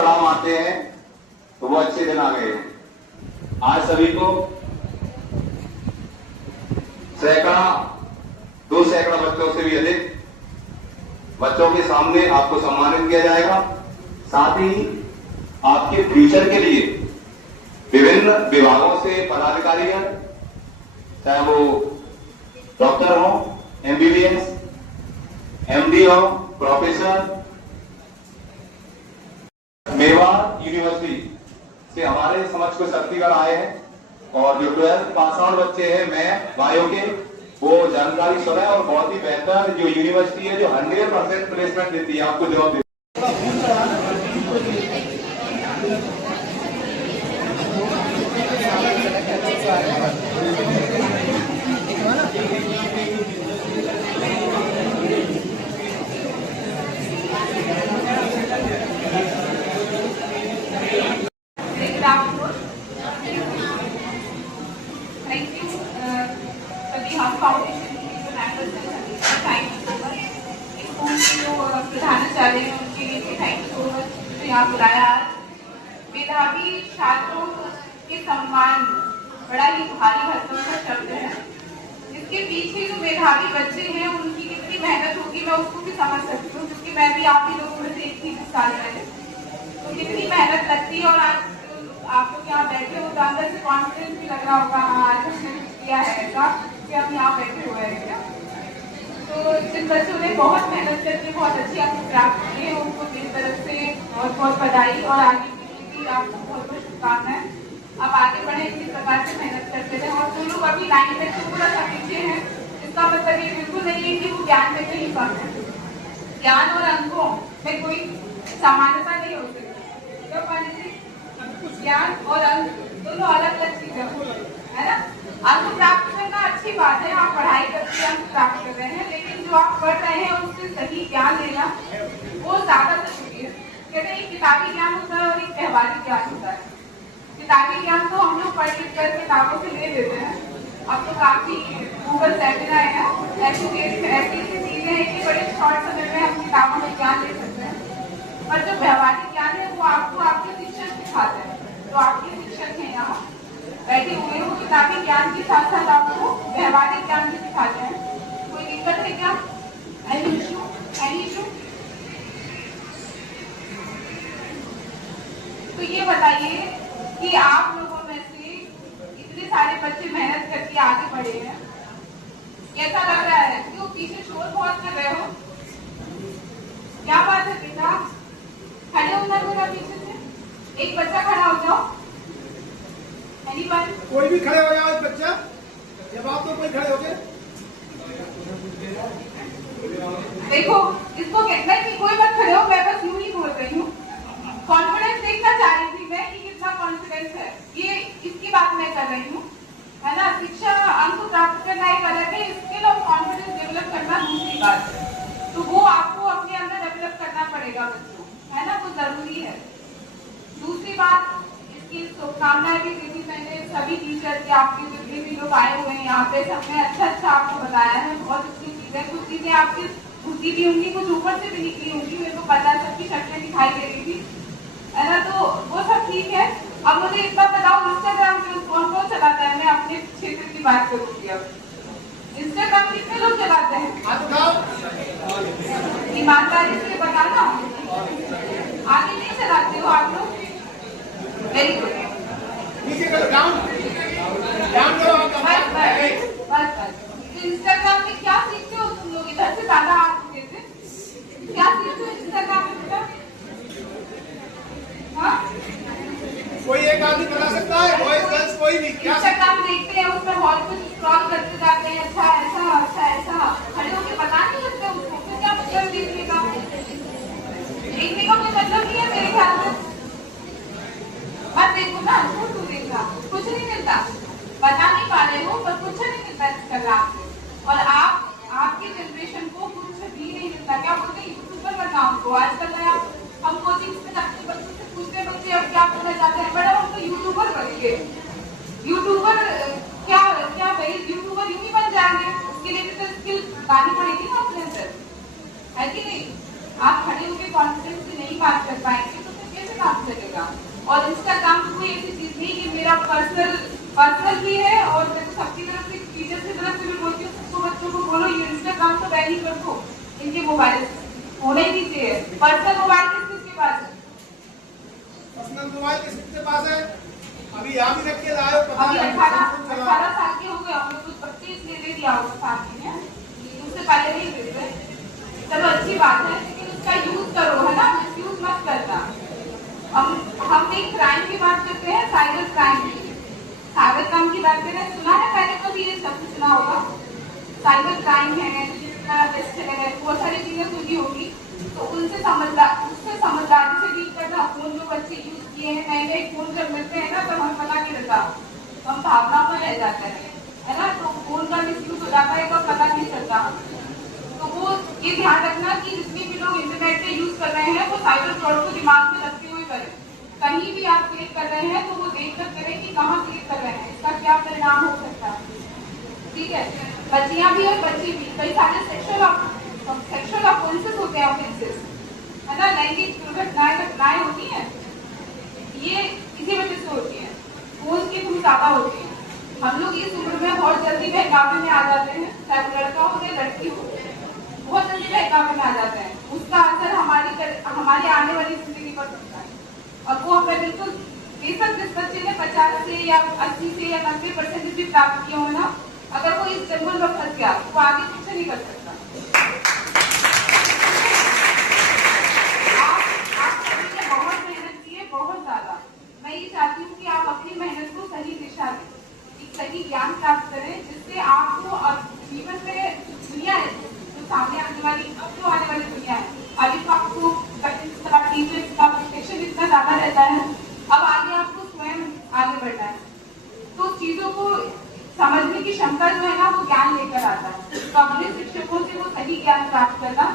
परिणाम आते हैं तो वो अच्छे दिन आ गए हैं। आज सभी को सैकड़ा 2 सैकड़ा बच्चों से भी अधिक बच्चों के सामने आपको सम्मानित किया जाएगा। साथ ही आपके फ्यूचर के लिए विभिन्न विभागों से पदाधिकारी हैं, चाहे वो डॉक्टर हो, एमबीबीएस, एमडी हो, प्रोफेसर। मेवाड़ यूनिवर्सिटी से हमारे समझ को शक्तिगढ़ आए हैं और जो 12th पास आउट बच्चे हैं मैं बायो के, वो जानकारी सुना है और बहुत ही बेहतर जो यूनिवर्सिटी है जो 100% प्लेसमेंट देती है, आपको जवाब देती है। प्रधानाचार्य उनके लिए थैंक यू सो मच तो यहाँ बुलाया। आज मेधावी छात्रों के सम्मान बड़ा ही भारी भरकम का शब्द है। इसके पीछे जो मेधावी बच्चे हैं उनकी कितनी मेहनत होगी मैं उसको भी समझ सकती हूँ, क्योंकि मैं भी आप ही लोगों में से एक ही साल पहले तो कितनी मेहनत लगती है। और आज आप लोग यहाँ बैठे हो तो अंदर से कॉन्फिडेंस भी लग रहा होगा, आज हमने किया है ऐसा कि हम यहाँ बैठे हुए हैं। तो जिन बच्चों ने बहुत मेहनत करके बहुत अच्छी अंक प्राप्त किए हैं उनको मेरी तरफ से बहुत बहुत बधाई और आगे के लिए भी आपको बहुत बहुत शुभकामनाएं। आप आगे बढ़े, इसी प्रकार से मेहनत करते रहे। और जो लोग अभी लाइन में थोड़ा सा पीछे हैं, इसका मतलब ये बिल्कुल नहीं है कि वो ज्ञान में कहीं कम है। ज्ञान और अंकों में कोई समानता नहीं हो सकती। तो ज्ञान और अंक दोनों अलग अलग चीजें है ना। अंक प्राप्त करना अच्छी बात है, आप पढ़ाई करके अंक प्राप्त कर रहे हैं, लेकिन जो आप पढ़ रहे हैं उससे सही ज्ञान लेना वो ज्यादा जरूरी है। कहते हैं एक किताबी ज्ञान होता है और एक व्यवहारिक ज्ञान होता है। किताबी ज्ञान तो हम लोग पढ़ लिख कर किताबों से ले लेते हैं। अब तो काफी गूगल सेमिनार है, ऐसी चीजें हैं कि बड़े शॉर्ट समय में हम किताबों में ज्ञान ले सकते हैं। पर जो व्यवहारिक ज्ञान है वो आपको आपके शिक्षक सिखाते हैं। तो आपके शिक्षक हैं यहाँ बैठे हुए हो, किताबी ज्ञान के साथ साथ आपको व्यवहारिक ज्ञान भी सिखाते हैं। कोई दिक्कत है क्या? Any issue? तो ये बताइए कि आप लोगों में से इतने सारे बच्चे मेहनत करके आगे बढ़े हैं, कैसा लग रहा है? क्यों पीछे शोर बहुत कर रहे हो? क्या बात है बेटा? खड़े होना होगा पीछे से, एक बच्चा खड़ा हो जाओ। कोई भी खड़े हो जाओ, एक बच्चा। जब आप तो कोई खड़े हो गए, देखो इसको कहना है कि कोई मत खड़े हो, मैं बस यूं ही बोल रही हूँ। कॉन्फिडेंस देखना चाह रही थी मैं कि कितना कॉन्फिडेंस है, ये इसकी बात मैं कर रही हूँ, है ना। शिक्षा अंक प्राप्त करना एक अलग है, स्किल और कॉन्फिडेंस डेवलप करना दूसरी बात है। तो वो आपको अपने अंदर डेवलप करना पड़ेगा बच्चों, है ना, वो जरूरी है। दूसरी बात, इसकी शुभकामनाएं भी दी थी मैंने सभी टीचर के, आपके जितने भी लोग आए हुए हैं यहाँ पे, सबने अच्छा आपको बताया है, बहुत अच्छी चीज है। कुछ चीजें आपकी बुद्धि भी होंगी, कुछ ऊपर से भी निकली होंगी, मेरे को पता है, सबकी शक्लें दिखाई दे रही थी, है ना। तो वो सब ठीक है। अब मुझे इतना बताओ, इंस्टाग्राम पे कौन कौन चलाता है? मैं अपने क्षेत्र की बात करूंगी। अब इंस्टाग्राम कितने लोग चलाते हैं? ईमानदारी से बताना। आगे नहीं चलाते हो आप लोग? Very good. बस इंस्टाग्राम में क्या सीखते हो तुम लोग? इधर से ज्यादा आ चुके थे, क्या सीखते हो इंस्टाग्राम में? हाँ, कोई एक आदमी बता सकता है, बॉयज गर्ल्स कोई भी। इंस्टाग्राम देखते हैं, उसमें हॉल कुछ स्क्रॉल करते जाते हैं, अच्छा ऐसा खड़े होकर बता नहीं सकते उसको, फिर क्या मतलब देखने का कोई मतलब नहीं है मेरे ख्याल से। मत देखो ना, तू देखा कुछ नहीं मिलता, बता नहीं पा रहे हो पर कुछ नहीं मिलता इंस्टाग्राम से। और आपकी जनरेशन को कुछ भी नहीं मिलता। क्या बोलते हैं? यूट्यूबर बनना उनको। आजकल नया हम कोचिंग में जाते बच्चों से पूछते हैं, बच्चे अब क्या करना चाहते हैं? बड़ा हम तो यूट्यूबर बनेंगे। यूट्यूबर क्या भाई, यूट्यूबर यूं ही बन जाएंगे, उसके लिए भी तो स्किल लानी पड़ेगी ना अपने अंदर, है कि नहीं? आप खड़े होकर कॉन्फिडेंस से नहीं बात कर पाएंगे तो फिर कैसे काम और इंस्टाग्राम कोई ऐसी चीज नहीं कि मेरा पर्सनल भी है, और मैं तो सबकी तरफ से, टीचर की तरफ से भी बोलती हूँ, सबको बच्चों को बोलो ये इंस्टाग्राम तो बैन ही कर दो इनके मोबाइल से, होना ही नहीं चाहिए। पर्सनल मोबाइल किसके पास है? पर्सनल मोबाइल किसके पास है? अभी यहाँ भी रख के लाए हो, पता अभी नहीं 18 साल के हो गए होंगे, कुछ बच्चे इसलिए दे दिया होगा सामने में, उससे पहले नहीं देते। चलो अच्छी बात है, लेकिन उसका यूज करो, है ना, मिसयूज मत करना। हम एक क्राइम की बात करते हैं, साइबर क्राइम की। साइबर क्राइम की बात करें, सुना है मैंने कभी, ये सब सुना होगा, साइबर क्राइम है, बहुत सारी चीजें सुनी होगी। तो उससे समझदारी से डील करना। फोन जो बच्चे यूज किए हैं, नए नए फोन जब मिलते हैं ना, तब हम पता नहीं रहता, हम भावना में रह जाते है ना, तो फोन का मिसयूज हो जाता है तो पता नहीं चलता। तो वो ये ध्यान रखना कि जितने भी लोग इंटरनेट पे यूज कर रहे हैं, वो साइबर फ्रॉड को दिमाग में रखते हुए करें। कहीं भी आप क्लिक कर रहे हैं तो वो देखकर करें कि कहाँ क्लिक कर रहे हैं, इसका क्या परिणाम हो सकता है। ठीक है, बच्चियां भी और बच्चे भी, कई सारे सेक्सुअल ऑफेंसेस होते हैं, ऑफेंसेस, है ना, लैंगिक घटनाएं होती हैं, ये इसी वजह से होती है, फोन की बहुत ज्यादा होती है। हम लोग इस उम्र में बहुत जल्दी बहकावे में आ जाते हैं, चाहे वो लड़का हो या लड़की हो, बहुत जल्दी बहकावे में आ जाते हैं। उसका असर हमारी आने वाली जिंदगी पर पड़ता है, और वो हमें बिल्कुल, बेशक जिस बच्चे ने 50 से या 80 से या 90% भी प्राप्त किया हो ना, अगर वो इस जंगल में फंस गया तो आगे कुछ नहीं कर सकता। आप सभी ने बहुत मेहनत की है, बहुत ज्यादा। मैं ये चाहती हूँ कि आप अपनी मेहनत को सही दिशा दें, एक सही ज्ञान प्राप्त करें, जिससे आपको जीवन में दुनिया है जो सामने आने वाली, अब जो आने वाली दुनिया है, अभी तो आपको टीचर का प्रोटेक्शन इतना ज्यादा रहता है, अब आगे आपको स्वयं आगे बढ़ना है, तो चीजों को समझने की क्षमता जो है ना, वो ज्ञान लेकर आता है। तो अपने शिक्षकों से वो सही ज्ञान प्राप्त करना,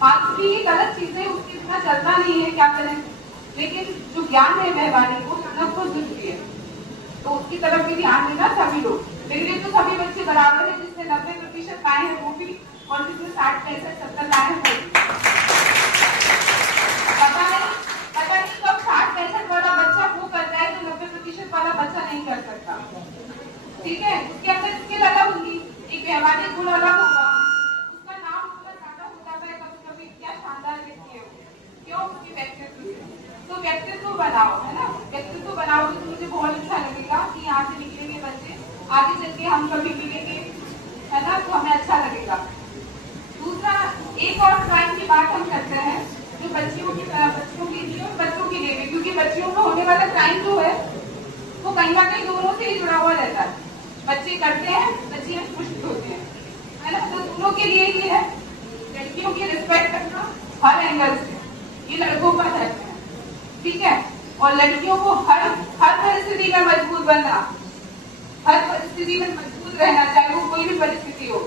बाकी ये गलत चीजें उसकी इतना चलता नहीं है, क्या करें, लेकिन जो ज्ञान है व्यवहारिक, वो बहुत जरूरी है, तो उसकी तरफ भी ध्यान देना सभी लोग। डिग्री तो सभी बच्चे बराबर है, जिसने 90% लाए हैं वो भी, और जिसने 60, 65, 70 लाए हैं वो भी। पता नहीं कब 60, 65 वाला बच्चा वो कर रहा है जो 90% वाला बच्चा नहीं कर सकता। ठीक है, उसके अंदर स्किल अलग होगी, एक व्यवहारिक गुण अलग होगा, उसका नाम उसका ज्यादा हो जाता है कभी-कभी, क्या शानदार व्यक्ति है, क्यों, उसके व्यक्तित्व से। तो व्यक्तित्व बनाओ, है ना, व्यक्तित्व बनाओगे तो मुझे बहुत अच्छा लगेगा कि यहाँ से निकलेंगे बच्चे, आगे चल के हम कभी मिलेंगे, है ना, तो हमें अच्छा लगेगा। दूसरा, एक और क्राइम की बात हम करते हैं, जो बच्चों के लिए और बच्चों के लिए भी, क्योंकि बच्चियों में होने वाला क्राइम जो है वो कहीं ना कहीं दोनों से ही जुड़ा हुआ रहता है। बच्चे करते हैं, बच्चियां खुश होते हैं, है ना, तो दोनों के लिए ही है। लड़कियों की रिस्पेक्ट करना हर एंगल से, ये लड़कों का धर्म है, ठीक है, और लड़कियों को हर परिस्थिति में मजबूत बनना, हर परिस्थिति में मजबूत रहना, चाहे वो कोई भी परिस्थिति हो,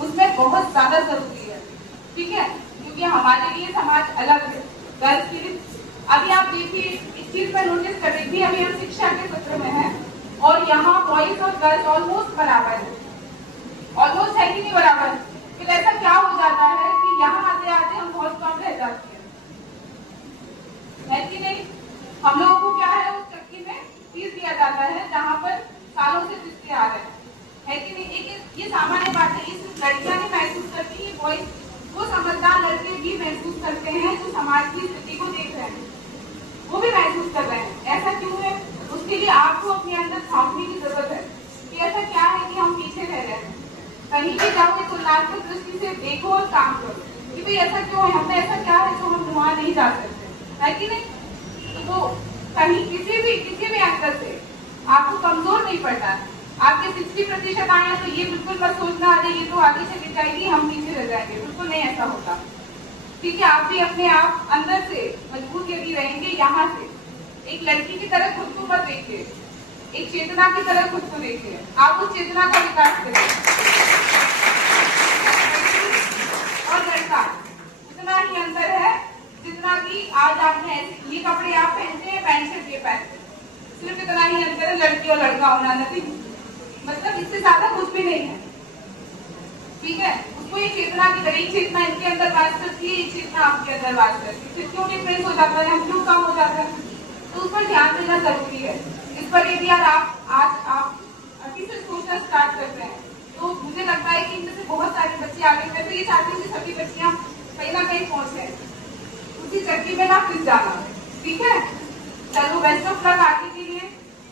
उसमें बहुत ज्यादा जरूरी है। ठीक है, क्योंकि हमारे लिए समाज अलग है, गर्ल्स के लिए। अभी आप देखिए, इस चीज पर नोटिस कर रही थी, अभी हम शिक्षा के सत्र में हैं, और यहाँ बॉयज और गर्ल्स ऑलमोस्ट बराबर है, ऑलमोस्ट है कि नहीं बराबर। फिर ऐसा क्या हो जाता है कि यहाँ आते आते हम बहुत कम रह जाते हैं, है कि नहीं। हम लोगों को क्या है, उस चक्की में फीस दिया जाता है जहाँ पर सालों से रिश्ते आ रहे हैं, है कि नहीं। एक ये सामान्य बात है, ये सिर्फ लड़कियां नहीं महसूस करती, ये बॉयज, वो समझदार लड़के भी महसूस करते हैं, जो समाज की स्थिति को देख रहे हैं, वो भी महसूस कर रहे हैं। ऐसा क्यों है, उसके लिए आपको अपने अंदर झांकने की जरूरत है कि ऐसा क्या है कि हम पीछे रह रहे हैं। कहीं भी जाओगे तो तुलनात्मक दृष्टि से देखो और काम करो कि भाई ऐसा क्यों है, हमें ऐसा क्या है जो हम वहां नहीं जा सकते, है कि नहीं। तो कहीं किसी भी एंगल से आपको कमजोर नहीं पड़ना है। आपके 60% आए हैं तो ये बिल्कुल मत सोचना अरे ये तो आगे चली जाएगी, हम पीछे रह जाएंगे, बिल्कुल नहीं ऐसा होता। ठीक है, आप भी अपने आप अंदर से मजबूत यदि रहेंगे, यहाँ से एक लड़की की तरह खुद को मत देखिए, एक चेतना की तरह खुद को देखिए, आप उस चेतना का विकास करें। और लड़का उतना ही अंतर है जितना कि आज आपने ये कपड़े आप पहनते हैं, पैंट शर्ट ये पहनते हैं, सिर्फ इतना ही अंतर है, लड़की और लड़का होना नहीं, मतलब इससे ज्यादा कुछ भी नहीं है। ठीक है, उसको ये चेतना की तरह, एक चेतना इनके अंदर बात करती है, एक चेतना आपके अंदर बात करती है, फिर क्यों डिफरेंस हो जाता है, हम क्यों कम हो जाता है। तो तो उस पर ध्यान देना जरूरी है। इस पर यदि यार आप अभी से सोचना स्टार्ट कर रहे हैं तो मुझे लगता है कि इनमें से बहुत सारे बच्चे आगे, मैं तो ये चाहती हूँ कि सभी बच्चियां कहीं ना कहीं पहुंचे, उसी चक्की में ना फिस जाना। ठीक है, चलो बेस्ट ऑफ लक आगे के लिए।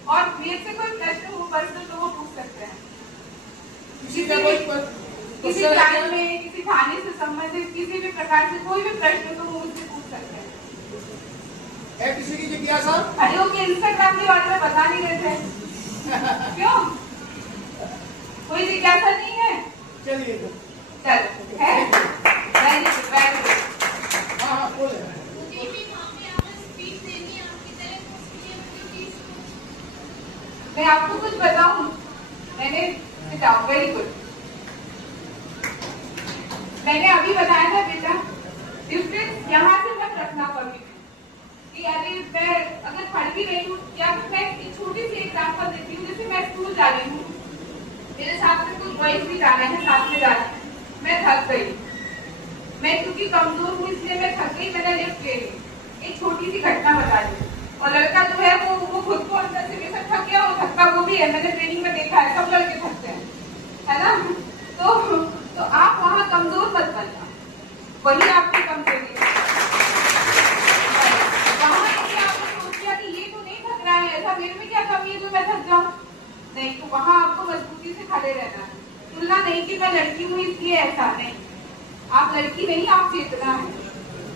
और मेरे से कोई प्रश्न हो पर्सनल तो वो पूछ सकते हैं, किसी टाइम में, किसी थाने से संबंधित किसी भी प्रकार से कोई भी प्रश्न तो वो मुझसे पूछ सकते हैं। किसी की जिज्ञासा? अरे वो इंस्टाग्राम के बारे में बता नहीं रहे थे क्यों? कोई जिज्ञासा नहीं है? चलिए चल है, वेरी गुड वेरी गुड। हाँ बोले। मैं आपको कुछ बताऊं, मैंने बताओ, वेरी गुड। मैंने अभी बताया था बेटा, डिफरेंस यहाँ से मत रखना कभी कि अरे मैं अगर पढ़ भी रही हूँ, या फिर मैं एक छोटी सी एग्जाम्पल देती हूँ। जैसे मैं स्कूल जा रही हूँ, मेरे साथ में कुछ बॉयज भी जा रहे हैं, साथ में जा रहे हैं, मैं थक गई, मैं क्योंकि कमजोर हूँ इसलिए मैं थक गई, मैंने लिफ्ट ले ली। एक छोटी सी घटना बता दी, और लड़का जो है वो खुद को अंदर से बेशक थक गया, और थकता वो भी है, मैंने ट्रेनिंग में देखा है, सब लड़के थकते हैं, है ना। तो आप वहाँ कमजोर मत बनना, वही आपकी कमजोरी है। वहाँ यदि आपने सोच लिया कि ये तो नहीं थक रहा है, ऐसा मेरे में क्या कमी है जो मैं थक जाऊँ, नहीं, तो वहाँ आपको मजबूती से खड़े रहना है। तुलना नहीं कि मैं लड़की हूँ इसलिए ऐसा नहीं, आप लड़की नहीं, आप चेतना है।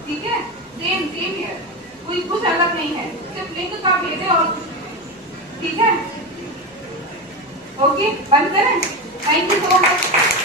ठीक है, सेम है, कोई कुछ अलग नहीं है, सिर्फ लिंग का भेद है और कुछ नहीं। ठीक है, ओके, बंद करें। Thank you so much.